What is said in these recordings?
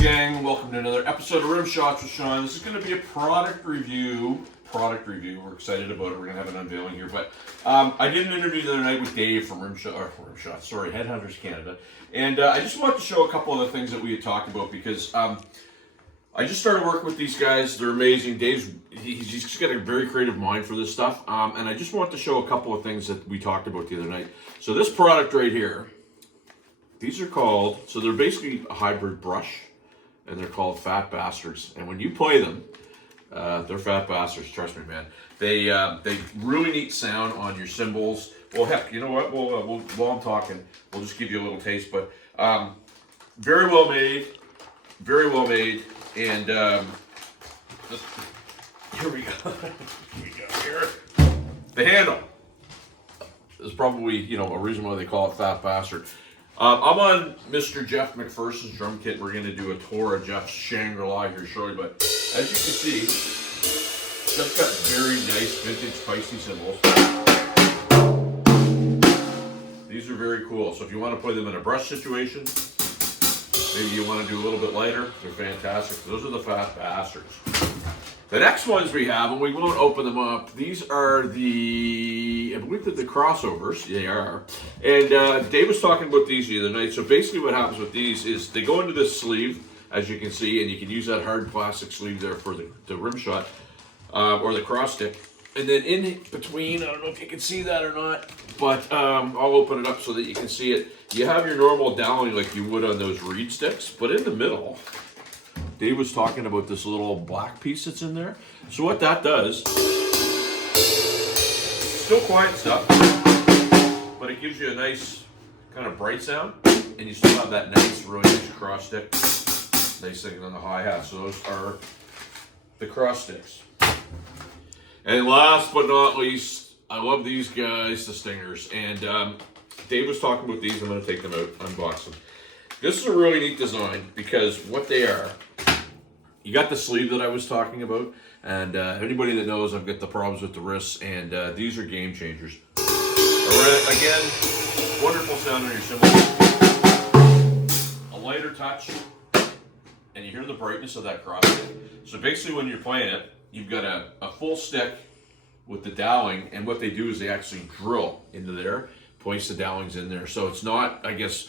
gang, welcome to another episode of Rim Shots with Sean. This is going to be a product review. We're excited about it. We're going to have an unveiling here. But I did an interview the other night with Dave from Headhunters Canada. And I just wanted to show a couple of the things that we had talked about because I just started working with these guys. They're amazing. He's just got a very creative mind for this stuff. And I just want to show a couple of things that we talked about the other night. So this product right here, these are called, so they're basically a hybrid brush, and they're called Fat Bastards. And when you play them, they're fat bastards, trust me, man. They really neat sound on your cymbals. Well, heck, you know what? While I'm talking, we'll just give you a little taste. But very well made, and here we go. Here. The handle is probably, a reason why they call it Fat Bastard. I'm on Mr. Jeff McPherson's drum kit. We're going to do a tour of Jeff's Shangri-La here shortly, but as you can see, Jeff's got very nice vintage feisty cymbals. These are very cool. So if you want to play them in a brush situation, maybe you want to do a little bit lighter, they're fantastic. Those are the Fat Bastards. The next ones we have, and we won't open them up, these are I believe that the crossovers, they are. And Dave was talking about these the other night. So basically what happens with these is they go into this sleeve, as you can see, and you can use that hard plastic sleeve there for the rim shot, or the cross stick. And then in between, I don't know if you can see that or not, but I'll open it up so that you can see it. You have your normal doweling like you would on those reed sticks, but in the middle, Dave was talking about this little black piece that's in there. So what that does, still quiet stuff, but it gives you a nice kind of bright sound, and you still have that nice, really nice cross stick. Nice thing on the hi-hat. So those are the cross sticks. And last but not least, I love these guys, the Stingers. And Dave was talking about these. I'm going to take them out, unbox them. This is a really neat design because what they are, you got the sleeve that I was talking about, and anybody that knows I've got the problems with the wrists, and these are game changers. Again, wonderful sound on your cymbals. A lighter touch, and you hear the brightness of that cross stick. So basically when you're playing it, you've got a full stick with the doweling, and what they do is they actually drill into there, place the dowelings in there. So it's not, I guess,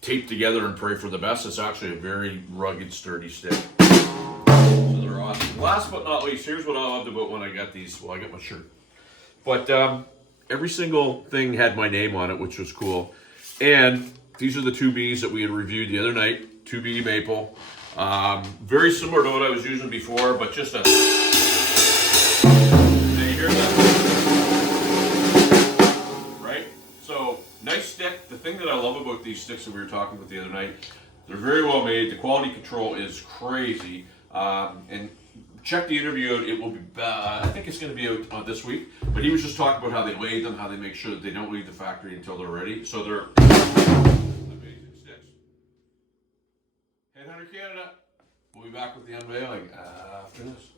taped together and pray for the best. It's actually a very rugged, sturdy stick. So they're awesome. Last but not least, here's what I loved about when I got these. Well, I got my shirt. But every single thing had my name on it, which was cool. And these are the 2Bs that we had reviewed the other night. 2B Maple. Very similar to what I was using before, but just a... Can you hear that? Right? So, nice stick. The thing that I love about these sticks that we were talking about the other night, they're very well made. The quality control is crazy. And check the interview out. It will be, I think it's going to be out this week. But he was just talking about how they lay them, how they make sure that they don't leave the factory until they're ready. So they're amazing sticks. Headhunter Canada. We'll be back with the unveiling after this.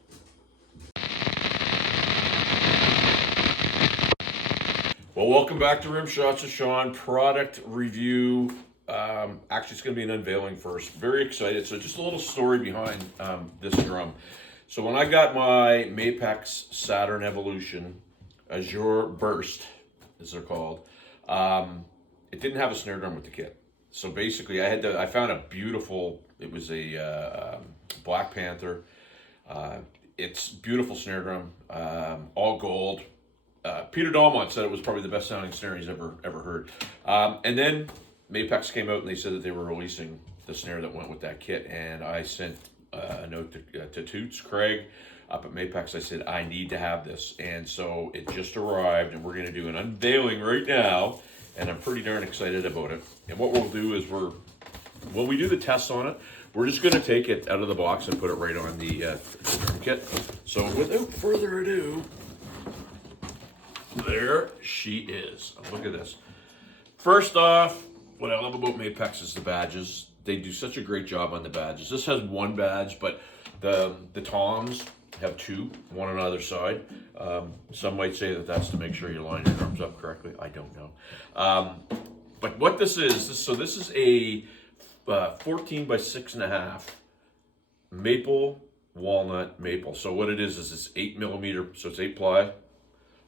Well, welcome back to Rim Shots with Sean. Product review. Actually, it's going to be an unveiling first. Very excited. So just a little story behind this drum. So when I got my Mapex Saturn Evolution Azure Burst, as they're called, it didn't have a snare drum with the kit. So basically, I found a beautiful. It was a Black Panther. It's beautiful snare drum, all gold. Peter Dalmont said it was probably the best sounding snare he's ever heard. And then Mapex came out and they said that they were releasing the snare that went with that kit. And I sent a note to Toots, Craig, up at Mapex. I said, I need to have this. And so it just arrived, and we're going to do an unveiling right now. And I'm pretty darn excited about it. And what we'll do is when we do the tests on it, we're just going to take it out of the box and put it right on the drum kit. So without further ado, there she is. Look at this. First off, what I love about Mapex is the badges. They do such a great job on the badges. This has one badge, but the toms have two, one on either side. Some might say that that's to make sure you line your drums up correctly. I don't know. But what this is, this is a 14 by 6.5 maple, walnut, maple. So what it is it's 8mm, so it's 8 ply,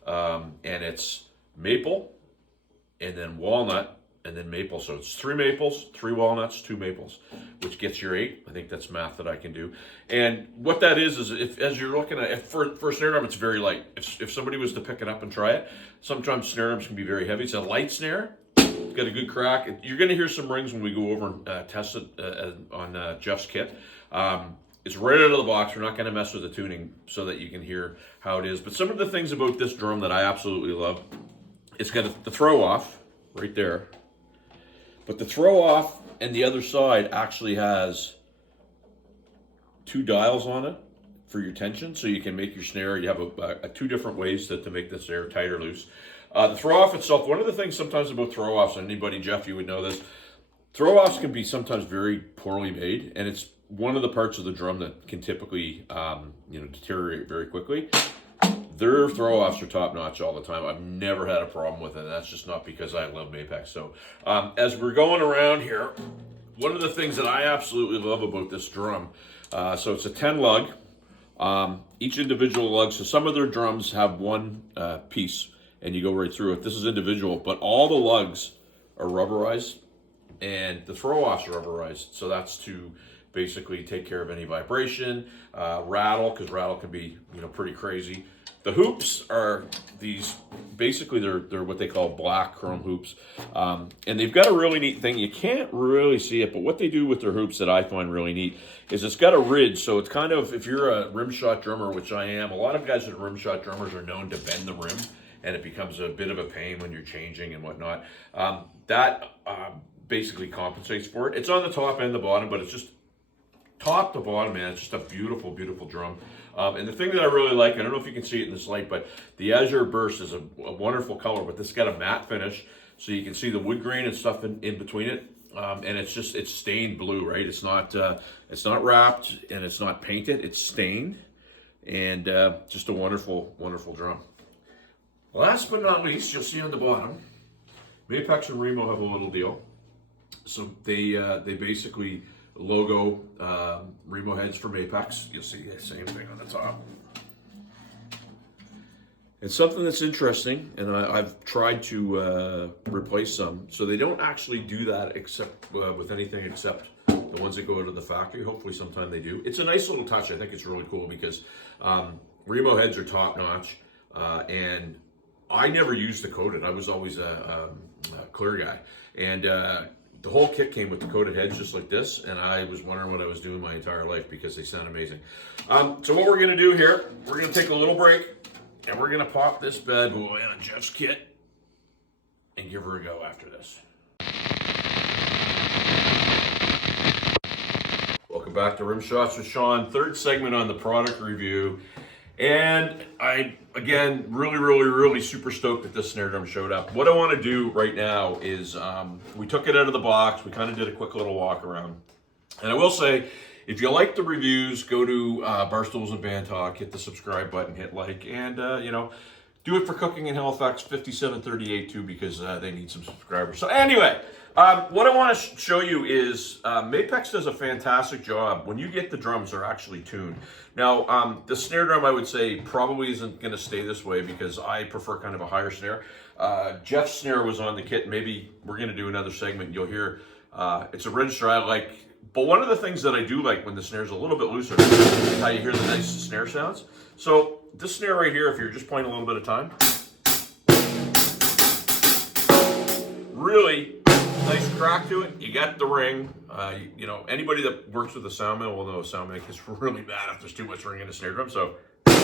and it's maple, and then walnut, and then maple. So it's 3 maples, 3 walnuts, 2 maples, which gets your 8. I think that's math that I can do. And what that is if, as you're looking at, for a snare drum, it's very light. If somebody was to pick it up and try it, sometimes snare drums can be very heavy. It's a light snare. It's got a good crack. You're going to hear some rings when we go over and test it on Jeff's kit. It's right out of the box. We're not going to mess with the tuning so that you can hear how it is. But some of the things about this drum that I absolutely love, it's got the throw off right there. But the throw off and the other side actually has 2 dials on it for your tension, so you can make your snare. You have a 2 different ways to make the snare tight or loose. The throw off itself, one of the things sometimes about throw offs, and anybody, Jeff, you would know this, throw offs can be sometimes very poorly made, and it's one of the parts of the drum that can typically deteriorate very quickly. Their throw offs are top notch all the time. I've never had a problem with it. That's just not because I love Mapex. So as we're going around here, one of the things that I absolutely love about this drum, so it's a 10 lug, each individual lug. So some of their drums have one piece and you go right through it. This is individual, but all the lugs are rubberized and the throw offs are rubberized. So that's to basically take care of any vibration, rattle, because rattle can be pretty crazy. The hoops are these, basically they're what they call black chrome hoops. And they've got a really neat thing. You can't really see it, but what they do with their hoops that I find really neat is it's got a ridge. So it's kind of, if you're a rim shot drummer, which I am, a lot of guys that are rim shot drummers are known to bend the rim, and it becomes a bit of a pain when you're changing and whatnot. That basically compensates for it. It's on the top and the bottom, but it's just top to bottom, man. It's just a beautiful, beautiful drum. And the thing that I really like, I don't know if you can see it in this light, but the Azure Burst is a wonderful color, but this has got a matte finish, so you can see the wood grain and stuff in between it. And it's stained blue, right? It's not wrapped and it's not painted. It's stained, and just a wonderful, wonderful drum. Last but not least, you'll see on the bottom, Mapex and Remo have a little deal. So they basically logo Remo heads for Mapex. You'll see the same thing on the top. It's something that's interesting, and I've tried to replace some. So they don't actually do that except with anything except the ones that go out of the factory. Hopefully sometime they do. It's a nice little touch. I think it's really cool because Remo heads are top notch, and I never used the coated. I was always a clear guy, and the whole kit came with the coated heads just like this, and I was wondering what I was doing my entire life because they sound amazing. So what we're going to do here, we're going to take a little break, and we're going to pop this bad boy on Jeff's kit and give her a go after this. Welcome back to Rim Shots with Sean, third segment on the product review. And I, again, really super stoked that this snare drum showed up. What I want to do right now is, we took it out of the box. We kind of did a quick little walk around. And I will say, if you like the reviews, go to Barstools and Band Talk, hit the subscribe button, hit like, and, do it for Cooking in Halifax 5738 too, because they need some subscribers. So anyway, what I want to show you is Mapex does a fantastic job. When you get the drums, they're actually tuned. Now, the snare drum, I would say, probably isn't going to stay this way because I prefer kind of a higher snare. Jeff's snare was on the kit. Maybe we're going to do another segment. You'll hear it's a register I like. But one of the things that I do like when the snare's a little bit looser is how you hear the nice snare sounds. So this snare right here, if you're just playing a little bit of time, really nice crack to it. You got the ring. Anybody that works with a sound mill will know a sound mill gets really bad if there's too much ring in a snare drum. So, but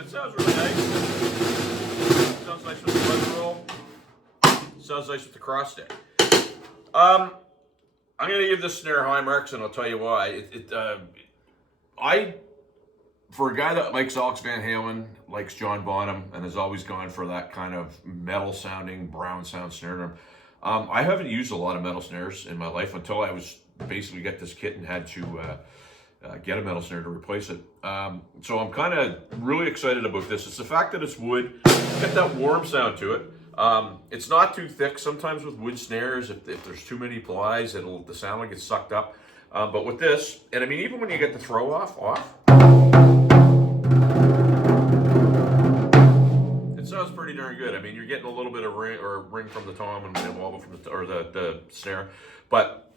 it sounds really nice. It sounds nice with the buzz roll. It sounds nice with the cross stick. I'm going to give this snare high marks, and I'll tell you why. For a guy that likes Alex Van Halen, likes John Bonham, and has always gone for that kind of metal-sounding, brown sound snare drum, I haven't used a lot of metal snares in my life until I was basically got this kit and had to get a metal snare to replace it. So I'm kind of really excited about this. It's the fact that it's wood, it's got that warm sound to it. It's not too thick. Sometimes with wood snares, if there's too many plies, the sound will get sucked up. But with this, and I mean, even when you get the throw off, it sounds pretty darn good. I mean, you're getting a little bit of ring from the tom and wobble from the snare, but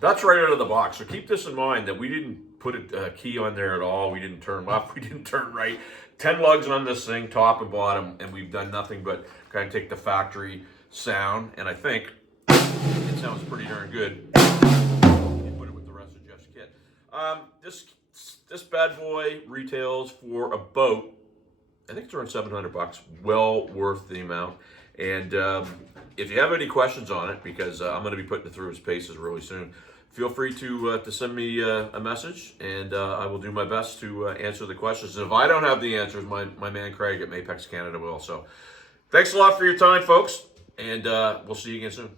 that's right out of the box. So keep this in mind that we didn't put a key on there at all. We didn't turn left. We didn't turn right. 10 lugs on this thing, top and bottom, and we've done nothing but kind of take the factory sound, and I think it sounds pretty darn good. You put it with the rest of Jeff's kit. This bad boy retails for about, I think it's around $700. Well worth the amount. And if you have any questions on it, because I'm going to be putting it through its paces really soon, feel free to send me a message, and I will do my best to answer the questions. And if I don't have the answers, my man Craig at Mapex Canada will. So thanks a lot for your time, folks, and we'll see you again soon.